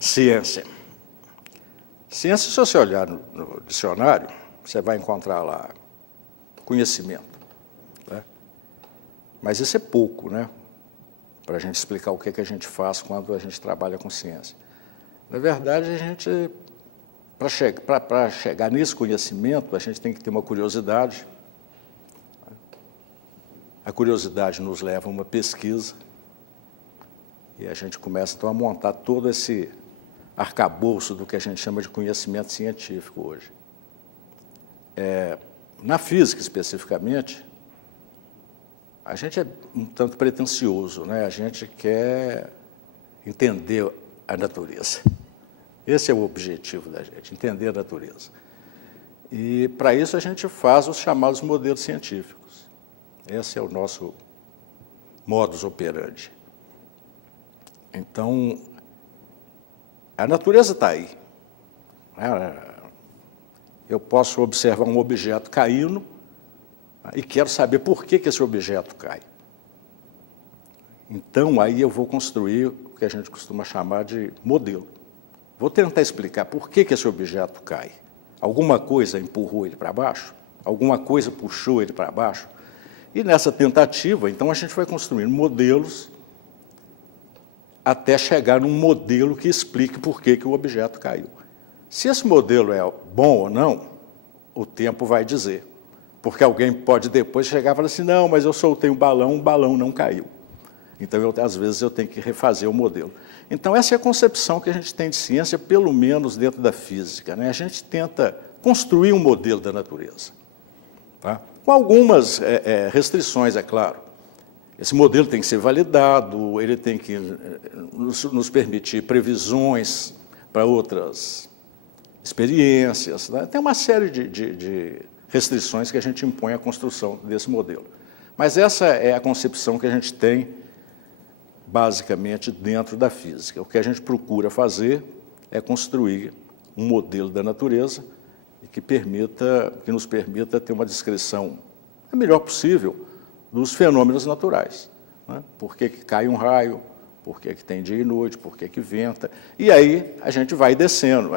Ciência. Ciência, se você olhar no dicionário, você vai encontrar lá conhecimento. Né? Mas isso é pouco, né? Para a gente explicar o que a gente faz quando a gente trabalha com ciência. Na verdade, a gente, para chegar nesse conhecimento, a gente tem que ter uma curiosidade. A curiosidade nos leva a uma pesquisa e a gente começa, então, a montar todo esse arcabouço do que a gente chama de conhecimento científico hoje. Na física, especificamente, a gente é um tanto pretensioso, né? A gente quer entender a natureza. Esse é o objetivo da gente, entender a natureza. E, para isso, a gente faz os chamados modelos científicos. Esse é o nosso modus operandi. Então, a natureza está aí. Eu posso observar um objeto caindo e quero saber por que esse objeto cai. Então, aí eu vou construir o que a gente costuma chamar de modelo. Vou tentar explicar por que esse objeto cai. Alguma coisa empurrou ele para baixo? Alguma coisa puxou ele para baixo? E nessa tentativa, então, a gente vai construindo modelos até chegar num modelo que explique por que o objeto caiu. Se esse modelo é bom ou não, o tempo vai dizer. Porque alguém pode depois chegar e falar assim, não, mas eu soltei um balão não caiu. Então, às vezes, eu tenho que refazer o modelo. Então, essa é a concepção que a gente tem de ciência, pelo menos dentro da física, né? A gente tenta construir um modelo da natureza. Tá? Com algumas restrições, é claro. Esse modelo tem que ser validado, ele tem que nos permitir previsões para outras experiências. Né? Tem uma série de restrições que a gente impõe à construção desse modelo. Mas essa é a concepção que a gente tem, basicamente, dentro da física. O que a gente procura fazer é construir um modelo da natureza que nos permita ter uma descrição a melhor possível dos fenômenos naturais. Né? Por que cai um raio, por que tem dia e noite, por que venta. E aí a gente vai descendo.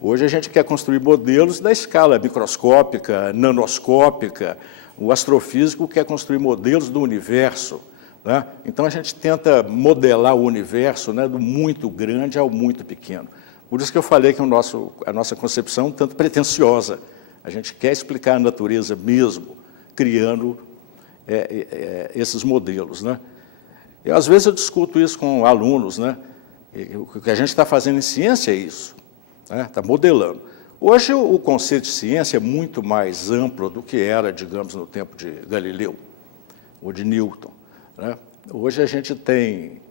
Hoje a gente quer construir modelos da escala microscópica, nanoscópica. O astrofísico quer construir modelos do universo. Né? Então a gente tenta modelar o universo, né, do muito grande ao muito pequeno. Por isso que eu falei que a nossa concepção é um tanto pretensiosa. A gente quer explicar a natureza mesmo, criando esses modelos. Né? Às vezes eu discuto isso com alunos. Né? O que a gente está fazendo em ciência é isso, está modelando. Hoje o conceito de ciência é muito mais amplo do que era, digamos, no tempo de Galileu ou de Newton. Né? Hoje a gente tem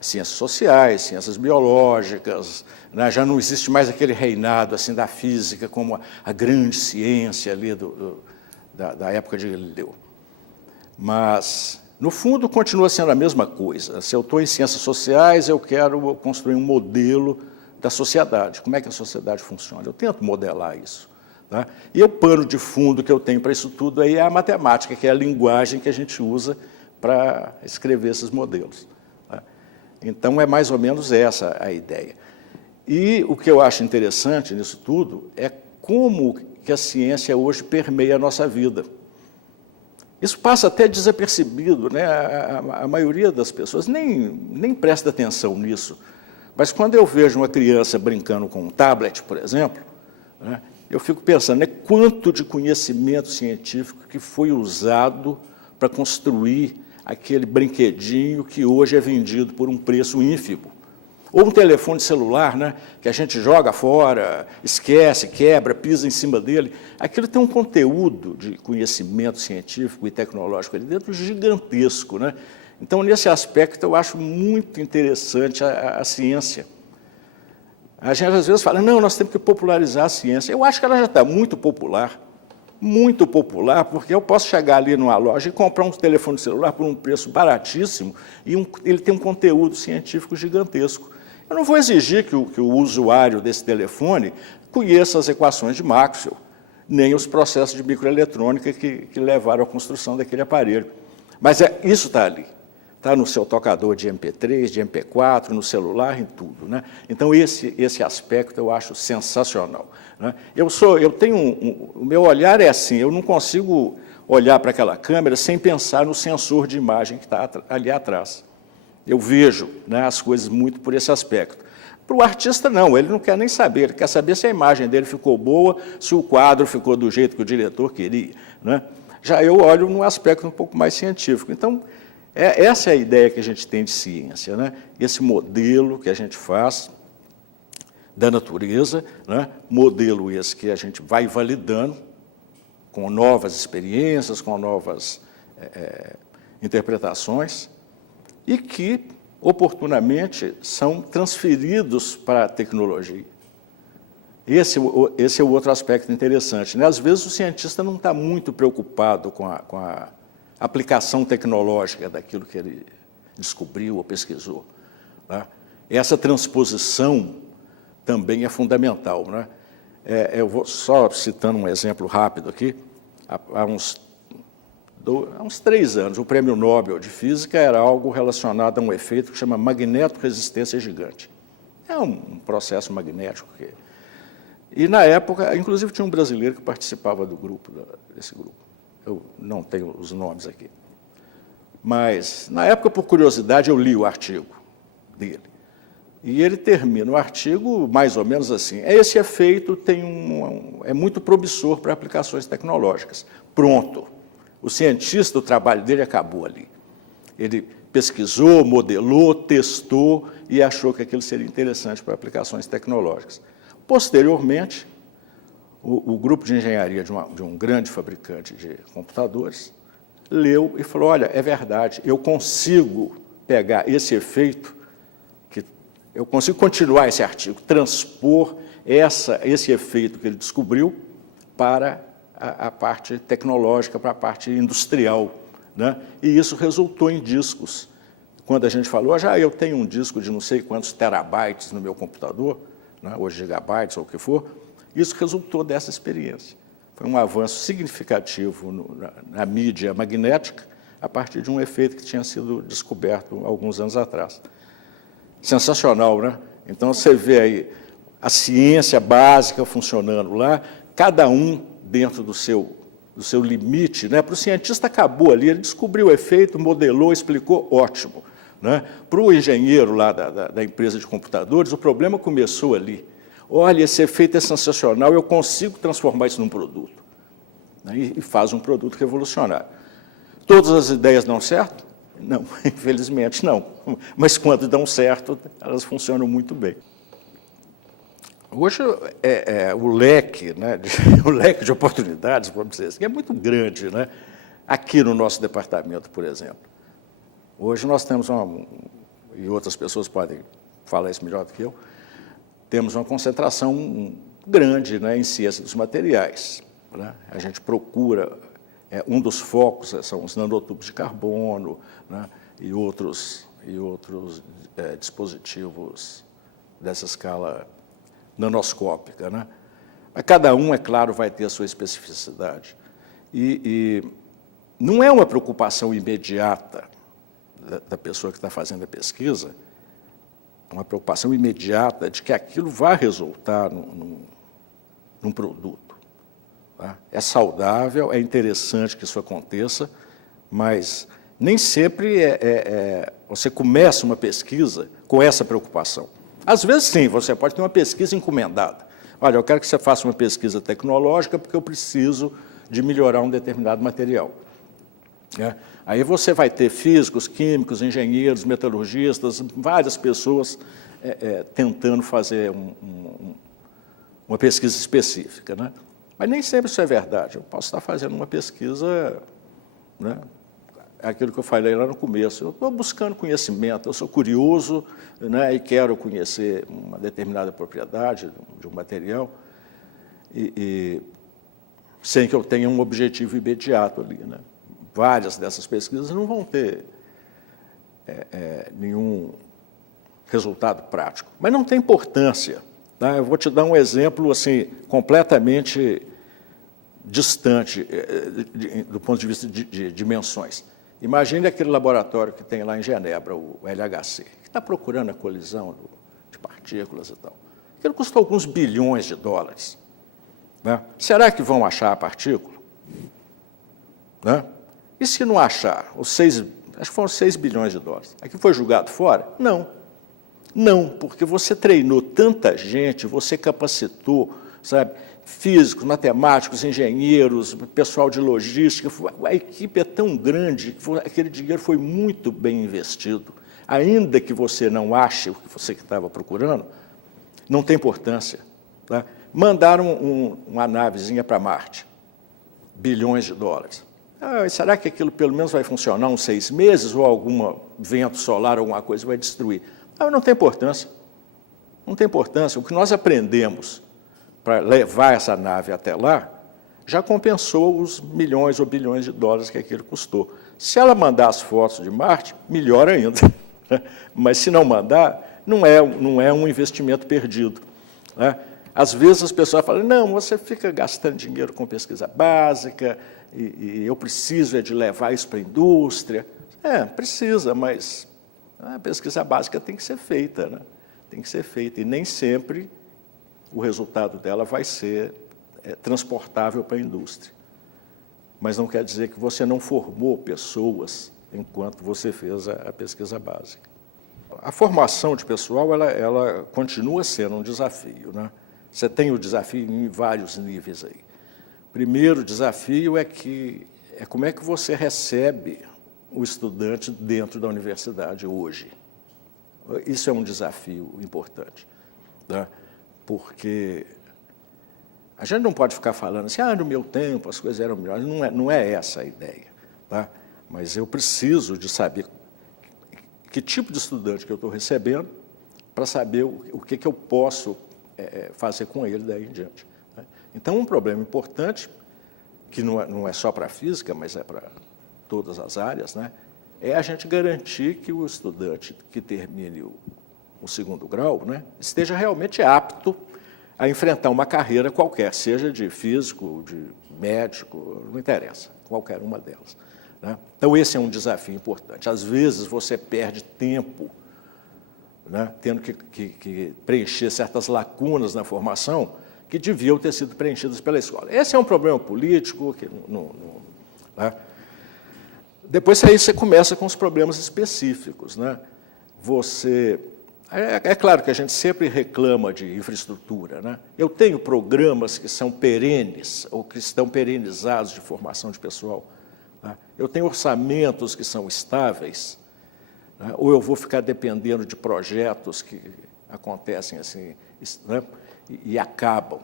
ciências sociais, ciências biológicas, né? Já não existe mais aquele reinado assim, da física como a grande ciência ali da época de Galileu. Mas, no fundo, continua sendo a mesma coisa. Se eu estou em ciências sociais, eu quero construir um modelo da sociedade. Como é que a sociedade funciona? Eu tento modelar isso. Tá? E o pano de fundo que eu tenho para isso tudo aí é a matemática, que é a linguagem que a gente usa para escrever esses modelos. Tá? Então, é mais ou menos essa a ideia. E o que eu acho interessante nisso tudo é como que a ciência hoje permeia a nossa vida. Isso passa até desapercebido, né? A maioria das pessoas nem presta atenção nisso. Mas quando eu vejo uma criança brincando com um tablet, por exemplo, né, eu fico pensando, né, quanto de conhecimento científico que foi usado para construir aquele brinquedinho que hoje é vendido por um preço ínfimo. Ou um telefone celular, né, que a gente joga fora, esquece, quebra, pisa em cima dele. Aquilo tem um conteúdo de conhecimento científico e tecnológico ali dentro gigantesco. Né? Então, nesse aspecto, eu acho muito interessante a ciência. A gente, às vezes, fala, não, nós temos que popularizar a ciência. Eu acho que ela já está muito popular, porque eu posso chegar ali numa loja e comprar um telefone celular por um preço baratíssimo e ele tem um conteúdo científico gigantesco. Eu não vou exigir que o usuário desse telefone conheça as equações de Maxwell, nem os processos de microeletrônica que levaram à construção daquele aparelho. Mas isso está ali. está no seu tocador de MP3, de MP4, no celular, em tudo, né? Então, esse aspecto eu acho sensacional, né? O meu olhar é assim, eu não consigo olhar para aquela câmera sem pensar no sensor de imagem que está ali atrás. Eu vejo, né, as coisas muito por esse aspecto. Para o artista, não, ele não quer nem saber, ele quer saber se a imagem dele ficou boa, se o quadro ficou do jeito que o diretor queria, né? Já eu olho num aspecto um pouco mais científico. Então, essa é a ideia que a gente tem de ciência, né? Esse modelo que a gente faz da natureza, né? Modelo esse que a gente vai validando com novas experiências, com novas interpretações, e que, oportunamente, são transferidos para a tecnologia. Esse é o outro aspecto interessante, né? Às vezes o cientista não está muito preocupado com a aplicação tecnológica daquilo que ele descobriu ou pesquisou, tá? Essa transposição também é fundamental, né? Eu vou só citando um exemplo rápido aqui. Há uns 3 anos, o Prêmio Nobel de Física era algo relacionado a um efeito que chama magnetoresistência gigante. É um processo magnético E, na época, inclusive, tinha um brasileiro que participava desse grupo. Eu não tenho os nomes aqui. Mas, na época, por curiosidade, eu li o artigo dele. E ele termina o artigo mais ou menos assim: esse efeito é muito promissor para aplicações tecnológicas. Pronto. O cientista, o trabalho dele acabou ali. Ele pesquisou, modelou, testou e achou que aquilo seria interessante para aplicações tecnológicas. Posteriormente, o grupo de engenharia de um grande fabricante de computadores leu e falou: olha, é verdade, eu consigo pegar esse efeito, eu consigo continuar esse artigo, transpor esse efeito que ele descobriu para a parte tecnológica, para a parte industrial, né? E isso resultou em discos. Quando a gente falou, eu tenho um disco de não sei quantos terabytes no meu computador, né, ou gigabytes, ou o que for, isso resultou dessa experiência. Foi um avanço significativo na mídia magnética, a partir de um efeito que tinha sido descoberto alguns anos atrás. Sensacional, né? Então, você vê aí a ciência básica funcionando lá, cada um dentro do seu limite, né? Para o cientista acabou ali, ele descobriu o efeito, modelou, explicou, ótimo, né? Para o engenheiro lá da empresa de computadores, o problema começou ali. Olha, esse efeito é sensacional, eu consigo transformar isso num produto, né? E faz um produto revolucionário. Todas as ideias dão certo? Não, infelizmente não. Mas quando dão certo, elas funcionam muito bem. Hoje, o leque, né, o leque de oportunidades, vamos dizer assim, é muito grande, né? Aqui no nosso departamento, por exemplo. Hoje nós temos e outras pessoas podem falar isso melhor do que eu, temos uma concentração grande, né, em ciência dos materiais, né? A gente procura, um dos focos são os nanotubos de carbono, né, e outros dispositivos dessa escala nanoscópica, né? Mas cada um, é claro, vai ter a sua especificidade. E não é uma preocupação imediata da pessoa que está fazendo a pesquisa, é uma preocupação imediata de que aquilo vai resultar num produto, tá? É saudável, é interessante que isso aconteça, mas nem sempre você começa uma pesquisa com essa preocupação. Às vezes, sim, você pode ter uma pesquisa encomendada. Olha, eu quero que você faça uma pesquisa tecnológica porque eu preciso de melhorar um determinado material. Aí você vai ter físicos, químicos, engenheiros, metalurgistas, várias pessoas tentando fazer uma pesquisa específica, né? Mas nem sempre isso é verdade. Eu posso estar fazendo uma pesquisa, né? Aquilo que eu falei lá no começo, eu estou buscando conhecimento, eu sou curioso, né, e quero conhecer uma determinada propriedade de um material, sem que eu tenha um objetivo imediato ali, né? Várias dessas pesquisas não vão ter nenhum resultado prático, mas não tem importância, tá? Eu vou te dar um exemplo assim, completamente distante do ponto de vista de dimensões. Imagine aquele laboratório que tem lá em Genebra, o LHC, que está procurando a colisão de partículas e tal. Aquilo custou alguns bilhões de dólares. Né? Será que vão achar a partícula? Né? E se não achar, acho que foram 6 bilhões de dólares, aqui foi julgado fora? Não. Não, porque você treinou tanta gente, você capacitou, sabe, físicos, matemáticos, engenheiros, pessoal de logística, a equipe é tão grande que aquele dinheiro foi muito bem investido. Ainda que você não ache o que você estava procurando, não tem importância. Tá? Mandaram uma navezinha para Marte, bilhões de dólares. Será que aquilo pelo menos vai funcionar uns 6 meses ou algum vento solar, alguma coisa vai destruir? Não tem importância. Não tem importância. O que nós aprendemos para levar essa nave até lá já compensou os milhões ou bilhões de dólares que aquilo custou. Se ela mandar as fotos de Marte, melhor ainda. Mas se não mandar, não é um investimento perdido. Né? Às vezes as pessoas falam, não, você fica gastando dinheiro com pesquisa básica e eu preciso de levar isso para a indústria. Precisa, mas a pesquisa básica tem que ser feita, né? Tem que ser feita, e nem sempre o resultado dela vai ser transportável para a indústria. Mas não quer dizer que você não formou pessoas enquanto você fez a pesquisa básica. A formação de pessoal, ela continua sendo um desafio, né? Você tem o desafio em vários níveis aí. O primeiro desafio é como é que você recebe o estudante dentro da universidade hoje. Isso é um desafio importante, né? Porque a gente não pode ficar falando assim, no meu tempo as coisas eram melhores. Não é essa a ideia. Tá? Mas eu preciso de saber que tipo de estudante que eu estou recebendo para saber o que eu posso fazer com ele daí em diante. Né? Então, um problema importante, que não é só para a física, mas é para todas as áreas, né, é a gente garantir que o estudante que termine o segundo grau, né, esteja realmente apto a enfrentar uma carreira qualquer, seja de físico, de médico, não interessa, qualquer uma delas. Né? Então, esse é um desafio importante. Às vezes, você perde tempo, né, tendo que preencher certas lacunas na formação que deviam ter sido preenchidas pela escola. Esse é um problema político. Né? Depois, aí você começa com os problemas específicos. Né? É claro que a gente sempre reclama de infraestrutura. Né? Eu tenho programas que são perenes, ou que estão perenizados de formação de pessoal. Né? Eu tenho orçamentos que são estáveis, né? Ou eu vou ficar dependendo de projetos que acontecem assim, né? e acabam.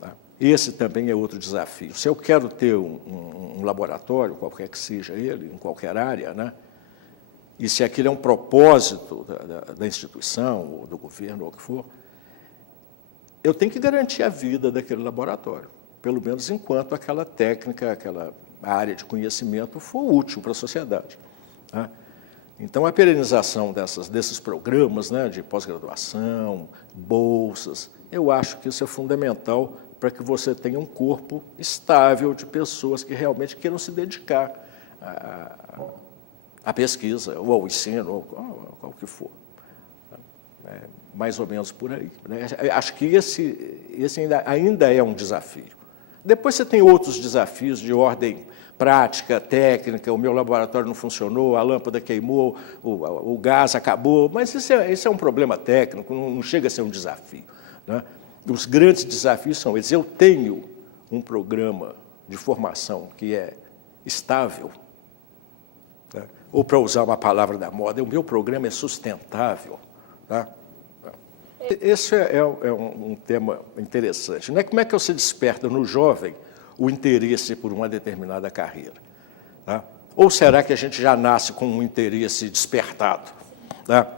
Tá? Esse também é outro desafio. Se eu quero ter um laboratório, qualquer que seja ele, em qualquer área, né? E se aquilo é um propósito da instituição, ou do governo, ou o que for, eu tenho que garantir a vida daquele laboratório, pelo menos enquanto aquela técnica, aquela área de conhecimento for útil para a sociedade. Né? Então, a perenização desses programas, né, de pós-graduação, bolsas, eu acho que isso é fundamental para que você tenha um corpo estável de pessoas que realmente queiram se dedicar à pesquisa, ou ao ensino, ou ao que for. Mais ou menos por aí. Né? Acho que esse ainda é um desafio. Depois você tem outros desafios de ordem prática, técnica, o meu laboratório não funcionou, a lâmpada queimou, o gás acabou, mas isso é um problema técnico, não chega a ser um desafio. Né? Os grandes desafios são esses. Eu tenho um programa de formação que é estável, tá? Ou, para usar uma palavra da moda, o meu programa é sustentável. Tá? Esse é um tema interessante. Né? Como é que você desperta no jovem o interesse por uma determinada carreira? Tá? Ou será que a gente já nasce com um interesse despertado? Tá?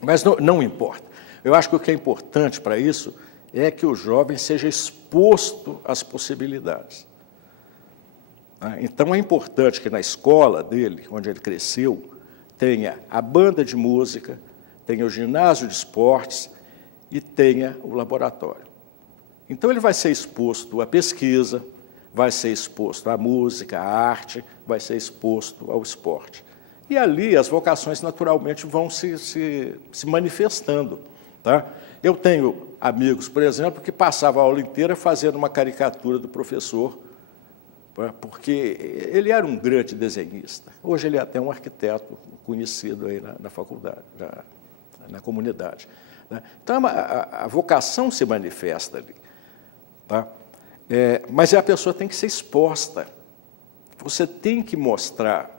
Mas não importa. Eu acho que o que é importante para isso é que o jovem seja exposto às possibilidades. Tá? Então, é importante que na escola dele, onde ele cresceu, tenha a banda de música, tenha o ginásio de esportes e tenha o laboratório. Então, ele vai ser exposto à pesquisa, vai ser exposto à música, à arte, vai ser exposto ao esporte. E ali as vocações naturalmente vão se manifestando. Tá? Eu tenho amigos, por exemplo, que passavam a aula inteira fazendo uma caricatura do professor, porque ele era um grande desenhista. Hoje ele é até um arquiteto conhecido aí na faculdade, na comunidade. Né? Então, a vocação se manifesta ali. Tá? Mas a pessoa tem que ser exposta. Você tem que mostrar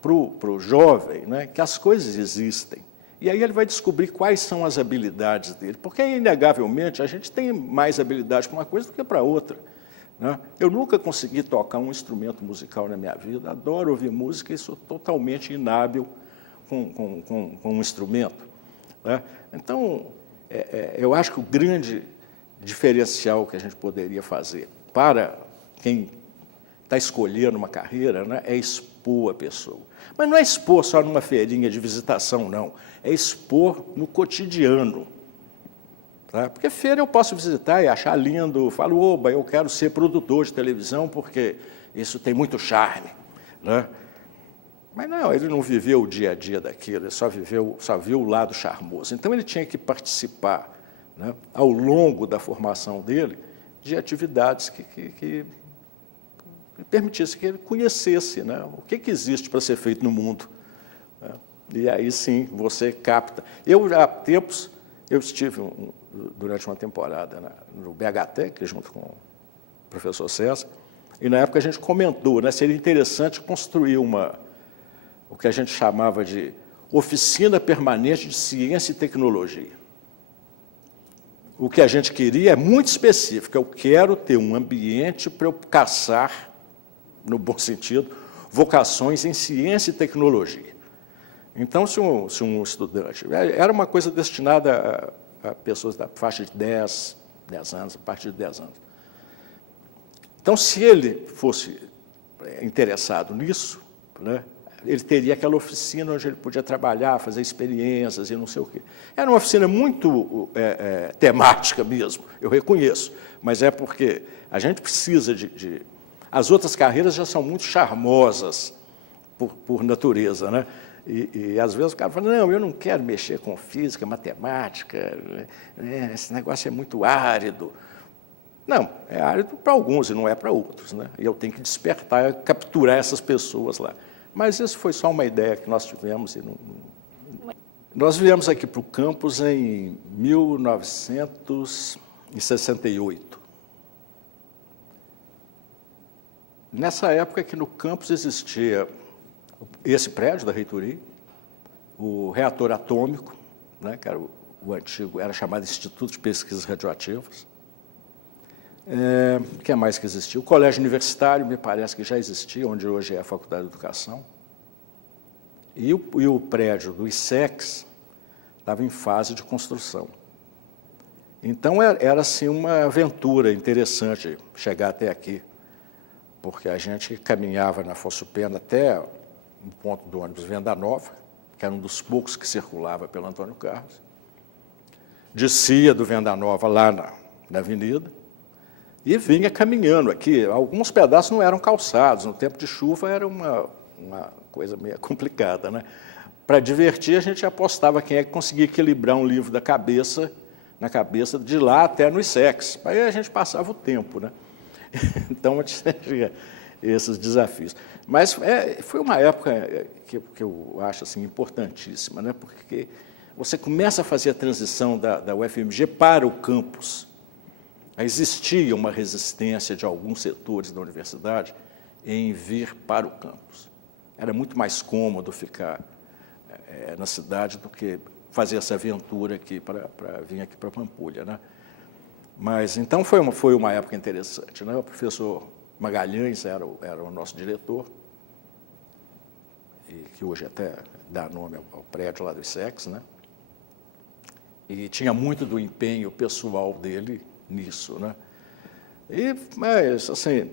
para o jovem, né, que as coisas existem. E aí ele vai descobrir quais são as habilidades dele. Porque, inegavelmente, a gente tem mais habilidade para uma coisa do que para outra. Né? Eu nunca consegui tocar um instrumento musical na minha vida. Adoro ouvir música e sou totalmente inábil com um instrumento. Né? Então, eu acho que o grande diferencial que a gente poderia fazer para quem está escolhendo uma carreira, né, é expor a pessoa. Mas não é expor só numa feirinha de visitação, não. É expor no cotidiano. Tá? Porque feira eu posso visitar e achar lindo, falo, oba, eu quero ser produtor de televisão porque isso tem muito charme. Né? Mas não, ele não viveu o dia a dia daquilo, ele só viu o lado charmoso. Então ele tinha que participar, né, ao longo da formação dele, de atividades que permitisse que ele conhecesse, né, o que existe para ser feito no mundo. Né? E aí sim você capta. Eu, há tempos, eu estive durante uma temporada no BHTEC, junto com o professor César, e na época a gente comentou, né, seria interessante construir o que a gente chamava de oficina permanente de ciência e tecnologia. O que a gente queria é muito específico, eu quero ter um ambiente para eu caçar, no bom sentido, vocações em ciência e tecnologia. Então, se um estudante... Era uma coisa destinada a pessoas da faixa de 10 anos, a partir de 10 anos. Então, se ele fosse interessado nisso, né, ele teria aquela oficina onde ele podia trabalhar, fazer experiências e não sei o quê. Era uma oficina muito temática mesmo, eu reconheço, mas é porque a gente precisa de... As outras carreiras já são muito charmosas por natureza, né? E às vezes o cara fala, não, eu não quero mexer com física, matemática, esse negócio é muito árido. Não, é árido para alguns e não é para outros, né? E eu tenho que despertar, capturar essas pessoas lá. Mas isso foi só uma ideia que nós tivemos. Nós viemos aqui para o campus em 1968. Nessa época que no campus existia esse prédio da reitoria, o reator atômico, né, que era o antigo, era chamado Instituto de Pesquisas Radioativas. O que mais que existia? O colégio universitário, me parece que já existia, onde hoje é a Faculdade de Educação. E o prédio do ISEX estava em fase de construção. Então, era assim, uma aventura interessante chegar até aqui, porque a gente caminhava na Afonso Pena até um ponto do ônibus Venda Nova, que era um dos poucos que circulava pelo Antônio Carlos, descia do Venda Nova lá na avenida, e vinha caminhando aqui. Alguns pedaços não eram calçados, no tempo de chuva era uma coisa meio complicada, né? Para divertir, a gente apostava quem é que conseguia equilibrar um livro na cabeça de lá até no ISEX. Aí a gente passava o tempo, né? Então, tinha esses desafios. Mas foi uma época que eu acho assim, importantíssima, né? Porque você começa a fazer a transição da UFMG para o campus. Existia uma resistência de alguns setores da universidade em vir para o campus. Era muito mais cômodo ficar na cidade do que fazer essa aventura aqui para vir aqui para Pampulha, né? Mas então foi uma época interessante, né? O professor Magalhães era o nosso diretor, e que hoje até dá nome ao prédio lá do ISEX, né? E tinha muito do empenho pessoal dele nisso, né? Mas, assim,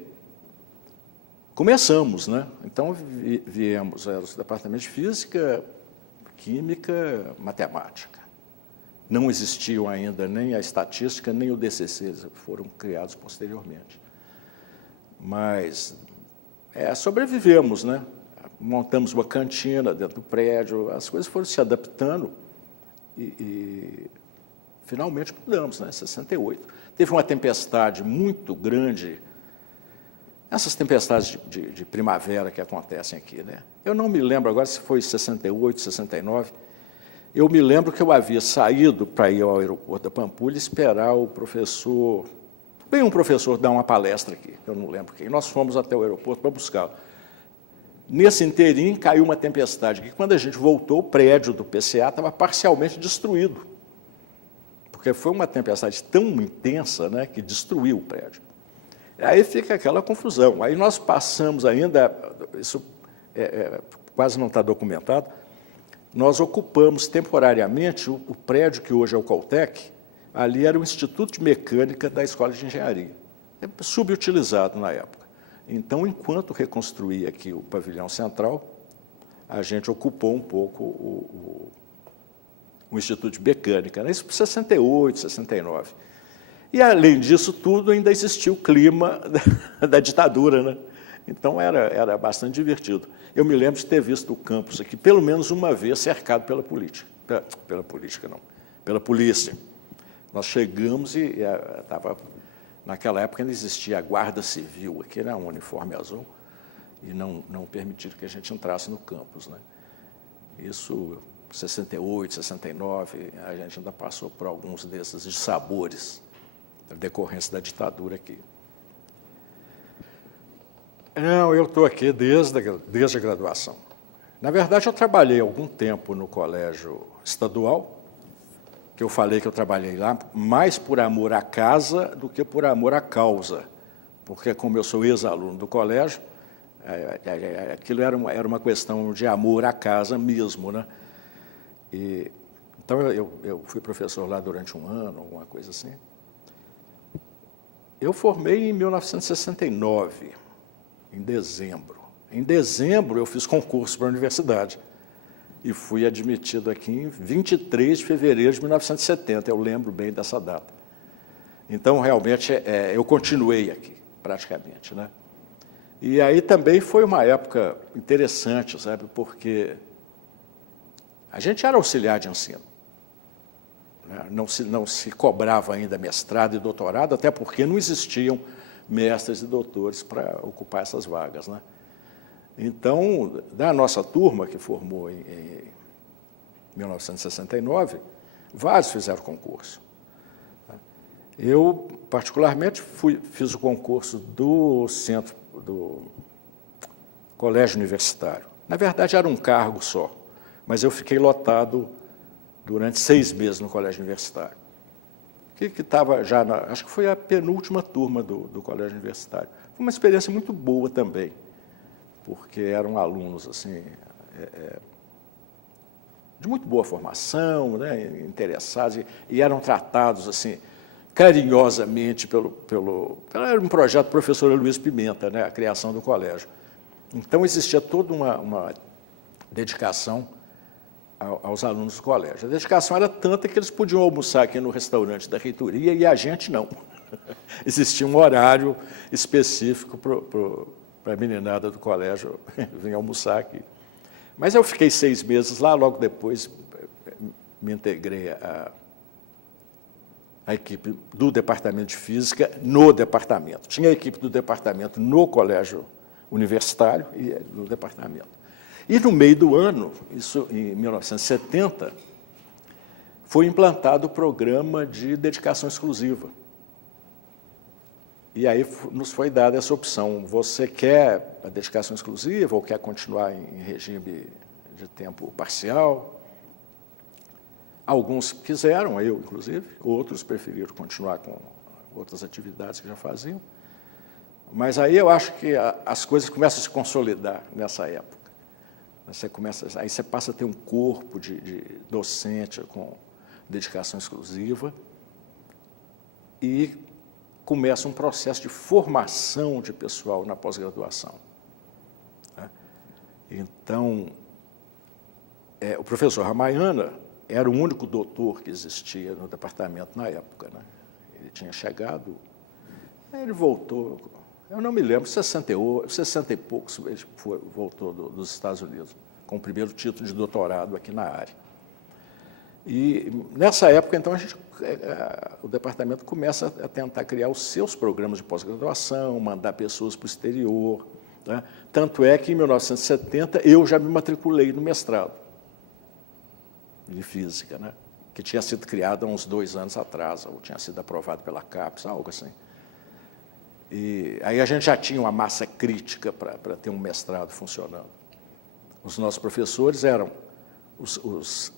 começamos, né? Então, viemos os departamentos de Física, Química, Matemática. Não existiam ainda nem a Estatística, nem o DCC, foram criados posteriormente. Mas sobrevivemos, né? Montamos uma cantina dentro do prédio, as coisas foram se adaptando e finalmente mudamos, né? Em 68. Teve uma tempestade muito grande, essas tempestades de primavera que acontecem aqui, né? Eu não me lembro agora se foi 68, 69. Eu me lembro que eu havia saído para ir ao aeroporto da Pampulha esperar o professor, um professor dar uma palestra aqui, eu não lembro quem. Nós fomos até o aeroporto para buscá-lo. Nesse inteirinho caiu uma tempestade, que quando a gente voltou, o prédio do PCA estava parcialmente destruído, porque foi uma tempestade tão intensa, né, que destruiu o prédio. Aí fica aquela confusão. Aí nós passamos ainda, isso quase não está documentado, nós ocupamos temporariamente o prédio que hoje é o Coltec, ali era o Instituto de Mecânica da Escola de Engenharia, subutilizado na época. Então, enquanto reconstruía aqui o pavilhão central, a gente ocupou um pouco o Instituto de Mecânica, né? Isso por 68, 69. E, além disso tudo, ainda existia o clima da ditadura, né? Então, era bastante divertido. Eu me lembro de ter visto o campus aqui, pelo menos uma vez, cercado pela polícia. Pela polícia. Nós chegamos e estava... Naquela época ainda existia a Guarda Civil, aqui era um uniforme azul, e não permitiram que a gente entrasse no campus, né? Isso, 68, 69, a gente ainda passou por alguns desses dissabores da decorrência da ditadura aqui. Não, eu estou aqui desde a graduação. Na verdade, eu trabalhei algum tempo no colégio estadual, que eu falei que eu trabalhei lá mais por amor à casa do que por amor à causa, porque como eu sou ex-aluno do colégio, aquilo era uma questão de amor à casa mesmo, né? Então eu fui professor lá durante um ano, alguma coisa assim. Eu formei em 1969, em dezembro. Em dezembro eu fiz concurso para a universidade. E fui admitido aqui em 23 de fevereiro de 1970, eu lembro bem dessa data. Então, realmente, eu continuei aqui, praticamente, né? E aí também foi uma época interessante, sabe, porque a gente era auxiliar de ensino, né? Não se cobrava ainda mestrado e doutorado, até porque não existiam mestres e doutores para ocupar essas vagas, né? Então, da nossa turma, que formou em 1969, vários fizeram concurso. Eu, particularmente, fiz o concurso do Colégio Universitário. Na verdade, era um cargo só, mas eu fiquei lotado durante 6 meses no Colégio Universitário, que estava já, acho que foi a penúltima turma do Colégio Universitário. Foi uma experiência muito boa também, porque eram alunos assim, de muito boa formação, né, interessados, e eram tratados assim, carinhosamente era um projeto do professor Luiz Pimenta, né, a criação do colégio. Então, existia toda uma dedicação aos alunos do colégio. A dedicação era tanta que eles podiam almoçar aqui no restaurante da reitoria e a gente não. Existia um horário específico para a meninada do colégio vir almoçar aqui. Mas eu fiquei 6 meses lá, logo depois me integrei à equipe do departamento de física no departamento. Tinha a equipe do departamento no colégio universitário e no departamento. E no meio do ano, isso em 1970, foi implantado o programa de dedicação exclusiva. E aí nos foi dada essa opção, você quer a dedicação exclusiva ou quer continuar em regime de tempo parcial? Alguns quiseram, eu inclusive, outros preferiram continuar com outras atividades que já faziam. Mas aí eu acho que as coisas começam a se consolidar nessa época. Aí você passa a ter um corpo de docente com dedicação exclusiva e começa um processo de formação de pessoal na pós-graduação. Então, o professor Ramayana era o único doutor que existia no departamento na época, né? Ele tinha chegado, ele voltou, Eu não me lembro, 68, 60 e poucos, ele voltou dos Estados Unidos, com o primeiro título de doutorado aqui na área. E nessa época, então, o departamento começa a tentar criar os seus programas de pós-graduação, mandar pessoas para o exterior, né? Tanto é que, em 1970, eu já me matriculei no mestrado de Física, né? Que tinha sido criado há uns 2 anos atrás, ou tinha sido aprovado pela CAPES, algo assim. E aí a gente já tinha uma massa crítica para ter um mestrado funcionando. Os nossos professores eram os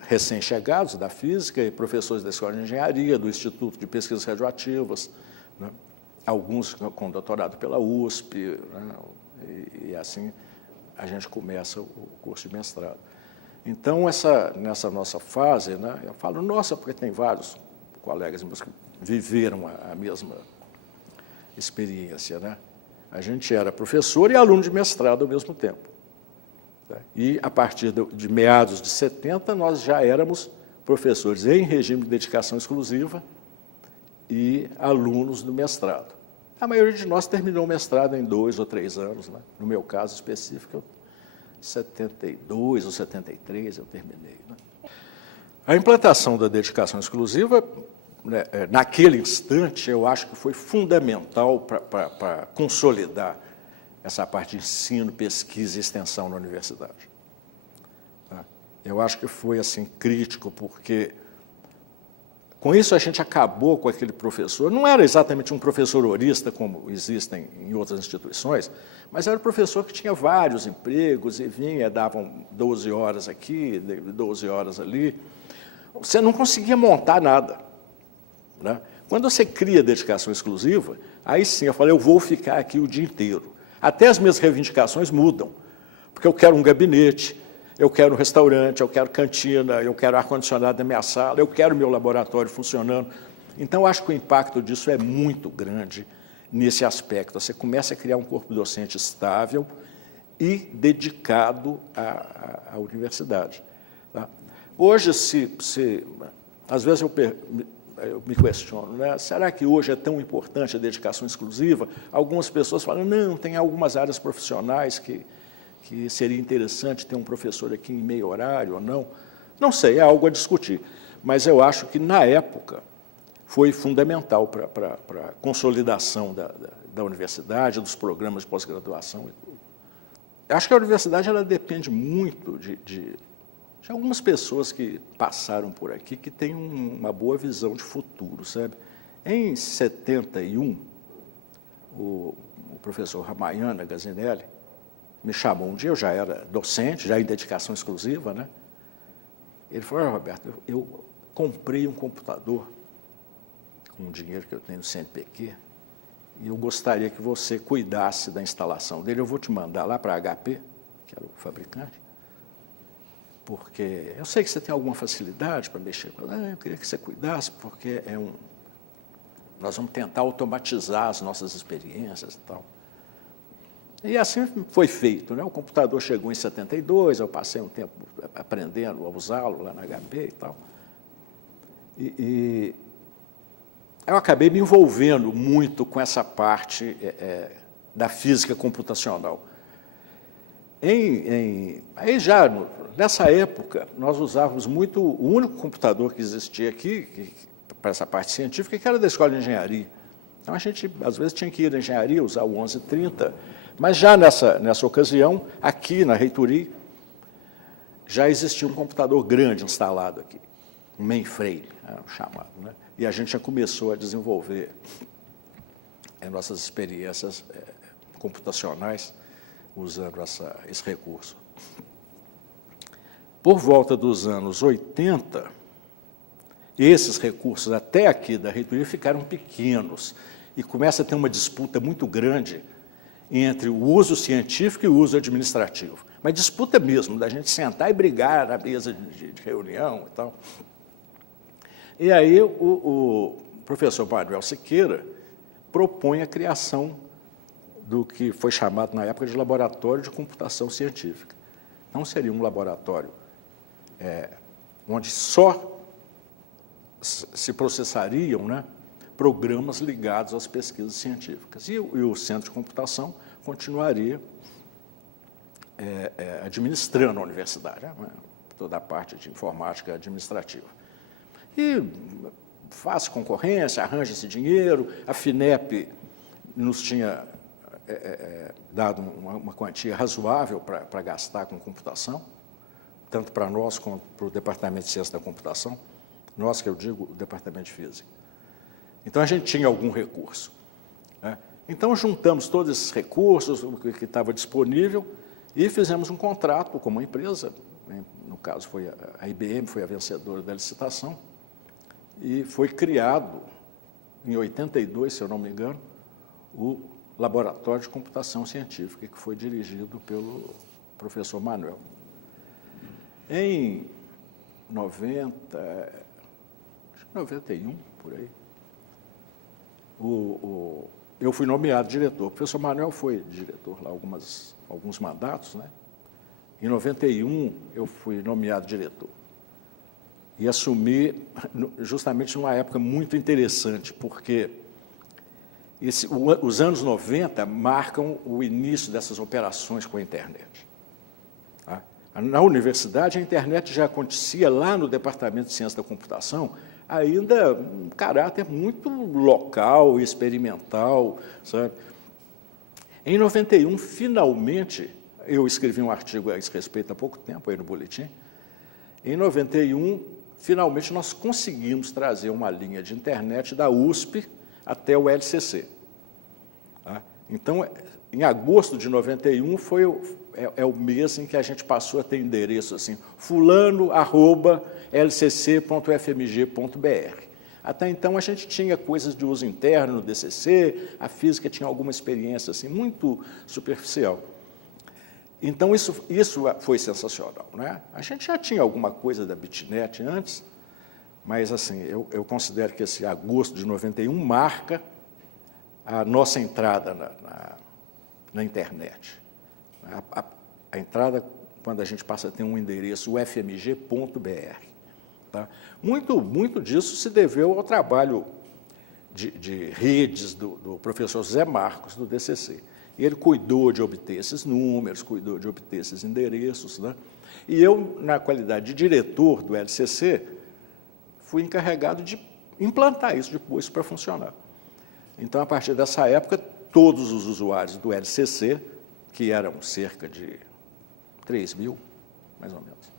recém-chegados da física e professores da Escola de Engenharia, do Instituto de Pesquisas Radioativas, né? Alguns com doutorado pela USP, né? E assim a gente começa o curso de mestrado. Então, nessa nossa fase, né, eu falo nossa, porque tem vários colegas meus que viveram a mesma experiência, né? A gente era professor e aluno de mestrado ao mesmo tempo. E, a partir de meados de 70, nós já éramos professores em regime de dedicação exclusiva e alunos do mestrado. A maioria de nós terminou o mestrado em 2 ou 3 anos, né? No meu caso específico, 72 ou 73 eu terminei, né? A implantação da dedicação exclusiva, né, naquele instante, eu acho que foi fundamental para consolidar essa parte de ensino, pesquisa e extensão na universidade. Eu acho que foi assim crítico, porque com isso a gente acabou com aquele professor, não era exatamente um professor horista, como existem em outras instituições, mas era um professor que tinha vários empregos e vinha, davam 12 horas aqui, 12 horas ali. Você não conseguia montar nada, né? Quando você cria dedicação exclusiva, aí sim eu falei, eu vou ficar aqui o dia inteiro. Até as minhas reivindicações mudam, porque eu quero um gabinete, eu quero um restaurante, eu quero cantina, eu quero ar-condicionado na minha sala, eu quero meu laboratório funcionando. Então, eu acho que o impacto disso é muito grande nesse aspecto. Você começa a criar um corpo docente estável e dedicado à universidade. Tá? Hoje, às vezes eu me questiono, né? Será que hoje é tão importante a dedicação exclusiva? Algumas pessoas falam, não, tem algumas áreas profissionais que seria interessante ter um professor aqui em meio horário ou não. Não sei, é algo a discutir. Mas eu acho que, na época, foi fundamental para a consolidação da universidade, dos programas de pós-graduação. Acho que a universidade ela depende muito de algumas pessoas que passaram por aqui que têm uma boa visão de futuro, sabe? Em 71, o professor Ramayana Gazinelli me chamou um dia, eu já era docente, já em dedicação exclusiva, né? Ele falou, Roberto, eu comprei um computador com o dinheiro que eu tenho no CNPq e eu gostaria que você cuidasse da instalação dele. Eu vou te mandar lá para a HP, que era o fabricante, porque eu sei que você tem alguma facilidade para mexer com ela. Eu queria que você cuidasse, porque nós vamos tentar automatizar as nossas experiências e tal. E assim foi feito, né? O computador chegou em 72, eu passei um tempo aprendendo a usá-lo lá na HP e tal. E eu acabei me envolvendo muito com essa parte da física computacional. Aí já, nessa época, nós usávamos muito o único computador que existia aqui, para essa parte científica, que era da Escola de Engenharia. Então, a gente, às vezes, tinha que ir na engenharia, usar o 1130, mas já nessa ocasião, aqui na reitoria, já existia um computador grande instalado aqui, um mainframe, chamado, né? E a gente já começou a desenvolver nossas experiências computacionais usando esse recurso. Por volta dos anos 80, esses recursos até aqui da reitoria ficaram pequenos e começa a ter uma disputa muito grande entre o uso científico e o uso administrativo. Mas disputa mesmo, da gente sentar e brigar na mesa de reunião e tal. E aí o professor Manuel Siqueira propõe a criação do que foi chamado na época de Laboratório de Computação Científica. Não seria um laboratório onde só se processariam, né, programas ligados às pesquisas científicas. E o Centro de Computação continuaria administrando a universidade, né? Toda a parte de informática administrativa. E faz concorrência, arranja-se dinheiro, a FINEP nos tinha dado uma quantia razoável para gastar com computação, tanto para nós quanto para o Departamento de Ciência da Computação, nós que eu digo, o Departamento de Física. Então, a gente tinha algum recurso, né? Então, juntamos todos esses recursos, o que estava disponível, e fizemos um contrato com uma empresa, né? No caso, a IBM foi a vencedora da licitação, e foi criado, em 82, se eu não me engano, o Laboratório de Computação Científica, que foi dirigido pelo professor Manuel. Em 91, por aí, eu fui nomeado diretor. O professor Manuel foi diretor lá alguns mandatos, né? Em 91, eu fui nomeado diretor. E assumi justamente numa época muito interessante, porque os anos 90 marcam o início dessas operações com a internet. Tá? Na universidade, a internet já acontecia lá no Departamento de Ciência da Computação, ainda um caráter muito local, experimental, sabe? Em 91, finalmente, eu escrevi um artigo a esse respeito há pouco tempo, aí no Boletim. Em 91, finalmente, nós conseguimos trazer uma linha de internet da USP até o LCC. Tá? Então, em agosto de 91, é o mês em que a gente passou a ter endereço assim, fulano@lcc.fmg.br. Até então, a gente tinha coisas de uso interno no DCC, a física tinha alguma experiência assim, muito superficial. Então, isso foi sensacional, né? A gente já tinha alguma coisa da Bitnet antes, mas assim, eu considero que esse agosto de 91 marca a nossa entrada na internet. A entrada quando a gente passa a ter um endereço, ufmg.br. Tá? Muito disso se deveu ao trabalho de redes do professor Zé Marcos, do DCC. Ele cuidou de obter esses números, cuidou de obter esses endereços, né? E eu, na qualidade de diretor do LCC, fui encarregado de implantar isso, de pôr isso para funcionar. Então, a partir dessa época, todos os usuários do LCC, que eram cerca de 3 mil, mais ou menos,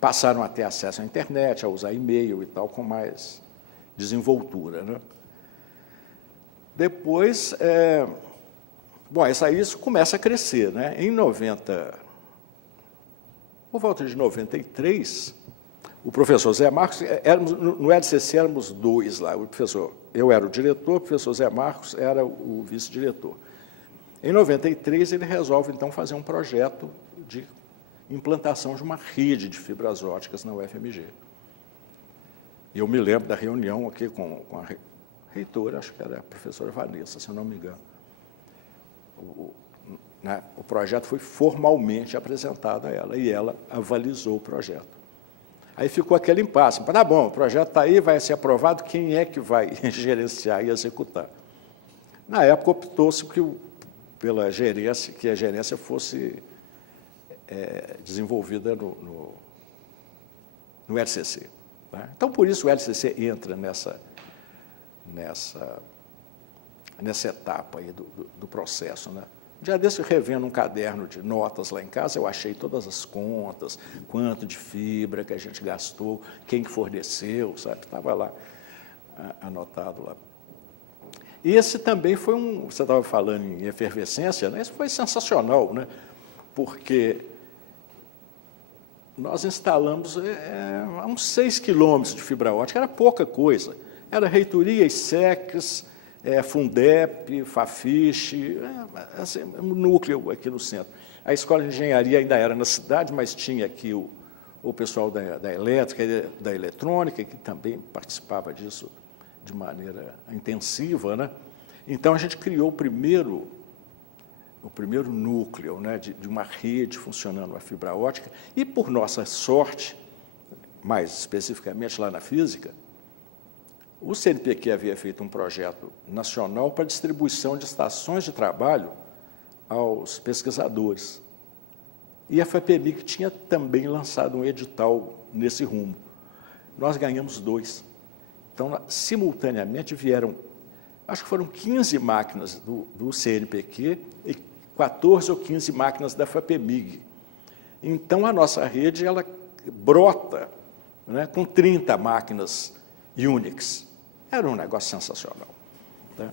passaram a ter acesso à internet, a usar e-mail e tal, com mais desenvoltura, né? Depois, isso começa a crescer, né? Por volta de 93, o professor Zé Marcos, no LCC éramos dois lá, eu era o diretor, o professor Zé Marcos era o vice-diretor. Em 93, ele resolve, então, fazer um projeto de implantação de uma rede de fibras óticas na UFMG. E eu me lembro da reunião aqui com a reitora, acho que era a professora Vanessa, se eu não me engano. O projeto foi formalmente apresentado a ela, e ela avalizou o projeto. Aí ficou aquele impasse. Tá bom, o projeto está aí, vai ser aprovado, quem é que vai gerenciar e executar? Na época, optou-se pela gerência, que a gerência fosse desenvolvida no LCC. Tá? Então, por isso, o LCC entra nessa etapa aí do processo, né? Um dia desse, revendo um caderno de notas lá em casa, eu achei todas as contas, quanto de fibra que a gente gastou, quem forneceu, sabe? Estava lá, anotado lá. E esse também foi você estava falando em efervescência, né? Isso foi sensacional, né? Porque nós instalamos uns 6 quilômetros de fibra ótica, era pouca coisa. Era reitoria, ISECs, Fundep, Fafiche, assim, um núcleo aqui no centro. A escola de engenharia ainda era na cidade, mas tinha aqui o pessoal da elétrica e da eletrônica, que também participava disso de maneira intensiva, né? Então, a gente criou o primeiro núcleo, né, de uma rede funcionando a fibra ótica, e, por nossa sorte, mais especificamente lá na física, O CNPq havia feito um projeto nacional para distribuição de estações de trabalho aos pesquisadores. E a FAPEMIG tinha também lançado um edital nesse rumo. Nós ganhamos 2. Então, simultaneamente, vieram, acho que foram 15 máquinas do CNPq e 14 ou 15 máquinas da FAPEMIG. Então, a nossa rede ela brota, né, com 30 máquinas Unix. Era um negócio sensacional. Né?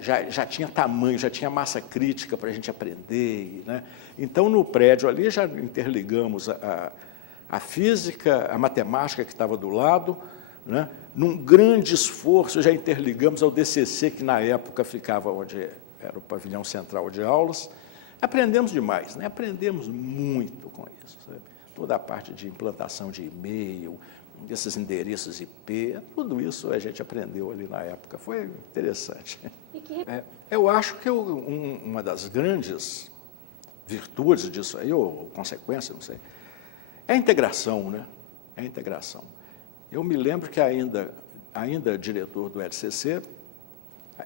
Já tinha tamanho, já tinha massa crítica para a gente aprender. Né? Então, no prédio ali, já interligamos a física, a matemática que estava do lado, né? Num grande esforço, já interligamos ao DCC, que na época ficava onde era o pavilhão central de aulas. Aprendemos demais, né? Aprendemos muito com isso. Sabe? Toda a parte de implantação de e-mail, desses endereços IP, tudo isso a gente aprendeu ali na época. Foi interessante. Eu acho que uma das grandes virtudes disso aí, ou consequência, não sei, é a integração, né? É a integração. Eu me lembro que ainda diretor do LCC,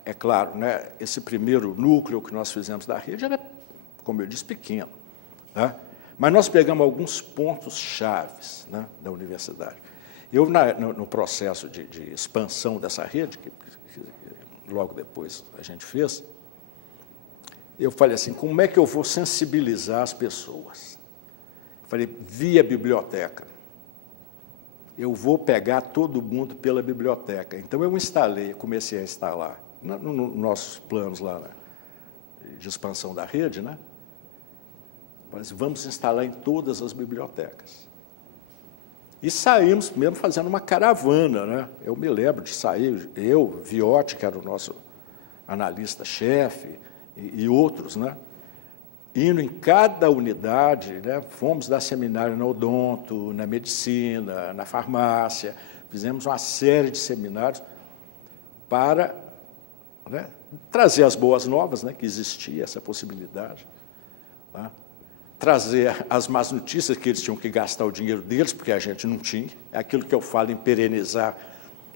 é claro, né, esse primeiro núcleo que nós fizemos da rede era, como eu disse, pequeno. Né? Mas nós pegamos alguns pontos chaves, né, da universidade. Eu, no processo de expansão dessa rede, que logo depois a gente fez, eu falei assim, como é que eu vou sensibilizar as pessoas? Falei, via biblioteca. Eu vou pegar todo mundo pela biblioteca. Então, eu comecei a instalar, nos nossos planos lá, né, de expansão da rede, né? Falei assim, vamos instalar em todas as bibliotecas. E saímos mesmo fazendo uma caravana, né? Eu me lembro de sair, eu, Viotti, que era o nosso analista-chefe, e outros, né? Indo em cada unidade, né? Fomos dar seminário na odonto, na medicina, na farmácia, fizemos uma série de seminários para, né, trazer as boas novas, né, que existia essa possibilidade, né? Trazer as más notícias, que eles tinham que gastar o dinheiro deles, porque a gente não tinha, é aquilo que eu falo em perenizar.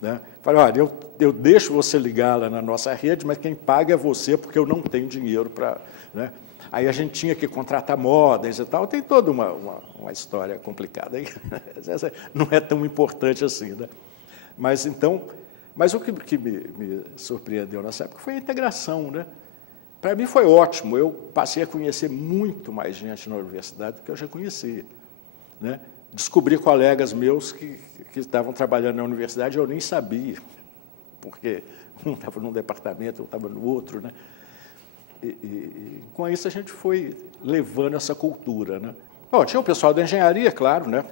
Né? Falei, olha, eu deixo você ligar lá na nossa rede, mas quem paga é você, porque eu não tenho dinheiro para... Né? Aí a gente tinha que contratar modas e tal, tem toda uma história complicada. Essa não é tão importante assim. Né? Mas o que me surpreendeu nessa época foi a integração. Né? Para mim foi ótimo, eu passei a conhecer muito mais gente na universidade do que eu já conhecia. Né? Descobri colegas meus que estavam trabalhando na universidade e eu nem sabia, porque um estava num departamento, eu estava no outro. Né? E com isso a gente foi levando essa cultura. Né? Bom, tinha o pessoal da engenharia, claro, né?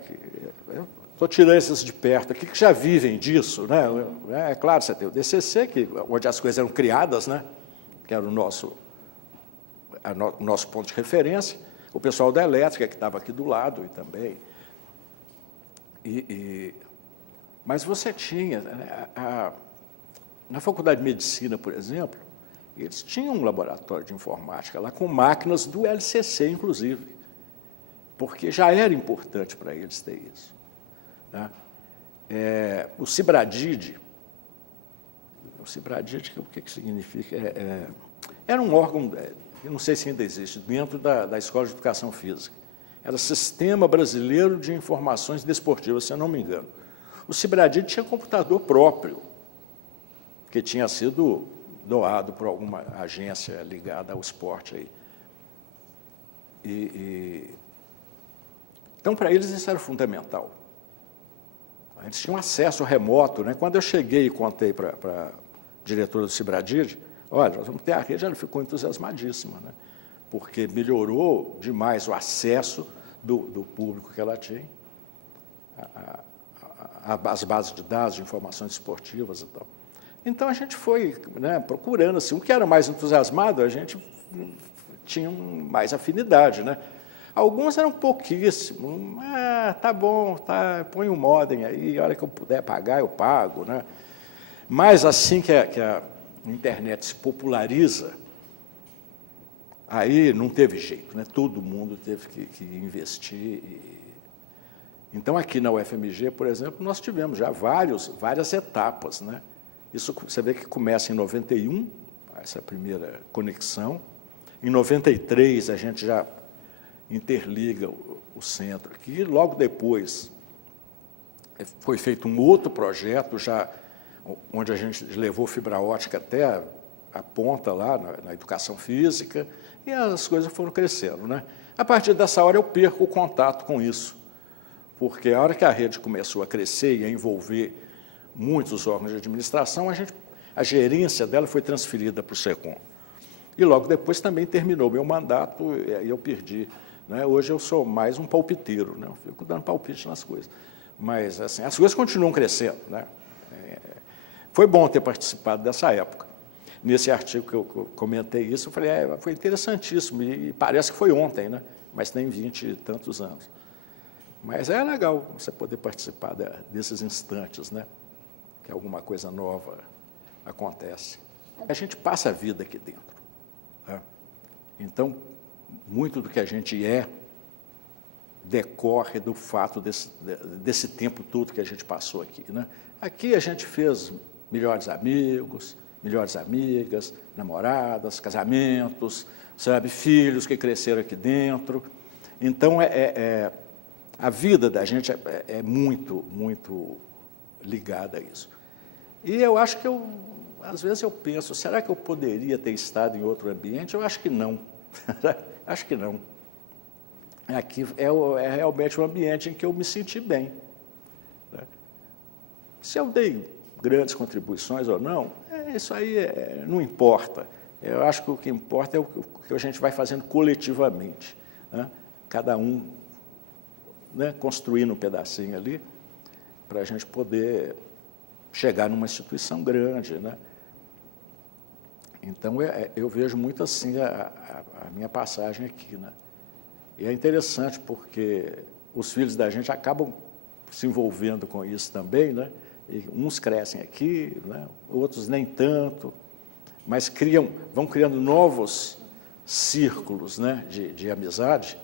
Eu estou tirando esses de perto aqui, que já vivem disso. Né? É claro, você tem o DCC, onde as coisas eram criadas, né? Que era o nosso ponto de referência, o pessoal da elétrica, que estava aqui do lado, e também. Mas você tinha, né, na Faculdade de Medicina, por exemplo, eles tinham um laboratório de informática lá, com máquinas do LCC, inclusive, porque já era importante para eles ter isso. Né? O Cibradid, o que significa? Era um órgão, eu não sei se ainda existe, dentro da Escola de Educação Física. Era Sistema Brasileiro de Informações Desportivas, se eu não me engano. O Cibradid tinha computador próprio, que tinha sido doado por alguma agência ligada ao esporte. Aí. Então, para eles, isso era fundamental. Eles tinham acesso remoto. Né? Quando eu cheguei e contei para a diretora do Cibradid, olha, nós vamos ter a rede, ela ficou entusiasmadíssima, né? Porque melhorou demais o acesso do público que ela tinha às bases de dados, de informações esportivas e tal. Então, a gente foi, né, procurando, assim, o que era mais entusiasmado, a gente tinha mais afinidade. Né? Alguns eram pouquíssimos. Tá bom, tá, põe um modem aí, a hora que eu puder pagar, eu pago. Né? Mas, assim que a internet se populariza, aí não teve jeito, né? Todo mundo teve que investir. Então, aqui na UFMG, por exemplo, nós tivemos já várias etapas, né? Isso você vê que começa em 91, essa primeira conexão. Em 93, a gente já interliga o centro aqui. Logo depois, foi feito um outro projeto, já onde a gente levou fibra ótica até a ponta lá, na educação física, e as coisas foram crescendo, né? A partir dessa hora, eu perco o contato com isso, porque a hora que a rede começou a crescer e a envolver muitos órgãos de administração, a gerência dela foi transferida para o SECOM. E logo depois também terminou meu mandato e eu perdi, né? Hoje eu sou mais um palpiteiro, né? Eu fico dando palpite nas coisas. Mas assim, as coisas continuam crescendo, né? Foi bom ter participado dessa época. Nesse artigo que eu comentei isso, eu falei, foi interessantíssimo, e parece que foi ontem, né? Mas tem 20 e tantos anos. Mas é legal você poder participar desses instantes, né? Que alguma coisa nova acontece. A gente passa a vida aqui dentro, né? Então, muito do que a gente decorre do fato desse tempo todo que a gente passou aqui, né? Aqui a gente fez melhores amigos, melhores amigas, namoradas, casamentos, sabe, filhos que cresceram aqui dentro. Então, a vida da gente é muito, muito ligada a isso. E eu acho que às vezes eu penso, será que eu poderia ter estado em outro ambiente? Eu acho que não. Acho que não. Aqui é realmente um ambiente em que eu me senti bem, né? Se eu dei grandes contribuições ou não, isso aí não importa. Eu acho que o que importa é o que a gente vai fazendo coletivamente, né? Cada um, né, construindo um pedacinho ali, para a gente poder chegar numa instituição grande, né? Então, eu vejo muito assim a minha passagem aqui, né? E é interessante porque os filhos da gente acabam se envolvendo com isso também, né? E uns crescem aqui, né? Outros nem tanto, mas vão criando novos círculos, né, de amizade,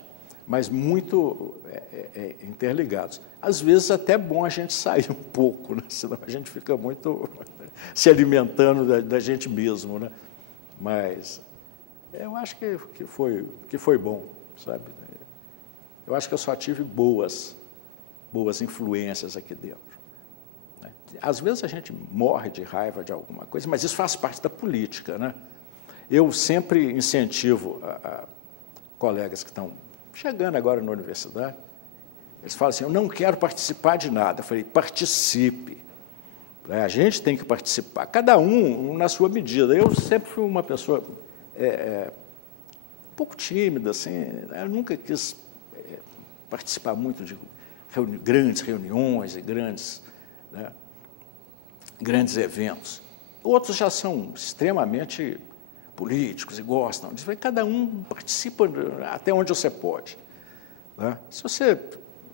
mas muito interligados. Às vezes até é bom a gente sair um pouco, né? Senão a gente fica muito se alimentando da gente mesmo, né? Mas eu acho que foi bom, sabe? Eu acho que eu só tive boas influências aqui dentro, né? Às vezes a gente morre de raiva de alguma coisa, mas isso faz parte da política, né? Eu sempre incentivo a colegas que estão chegando agora na universidade, eles falam assim, eu não quero participar de nada. Eu falei, participe. A gente tem que participar, cada um na sua medida. Eu sempre fui uma pessoa um pouco tímida, assim, eu nunca quis participar muito de grandes reuniões e grandes eventos. Outros já são extremamente políticos e gostam disso. Cada um participa até onde você pode, né?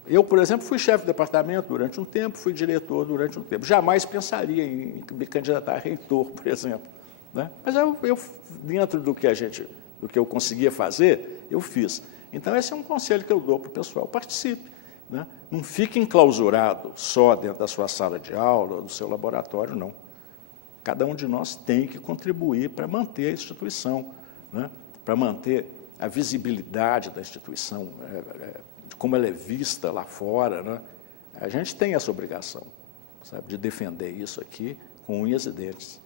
Eu, por exemplo, fui chefe de departamento durante um tempo, fui diretor durante um tempo. Jamais pensaria em me candidatar a reitor, por exemplo, né? Mas eu dentro do que eu conseguia fazer, eu fiz. Então, esse é um conselho que eu dou para o pessoal, participe, né? Não fique enclausurado só dentro da sua sala de aula ou do seu laboratório, não. Cada um de nós tem que contribuir para manter a instituição, né? Para manter a visibilidade da instituição, de como ela é vista lá fora, né? A gente tem essa obrigação, sabe, de defender isso aqui com unhas e dentes.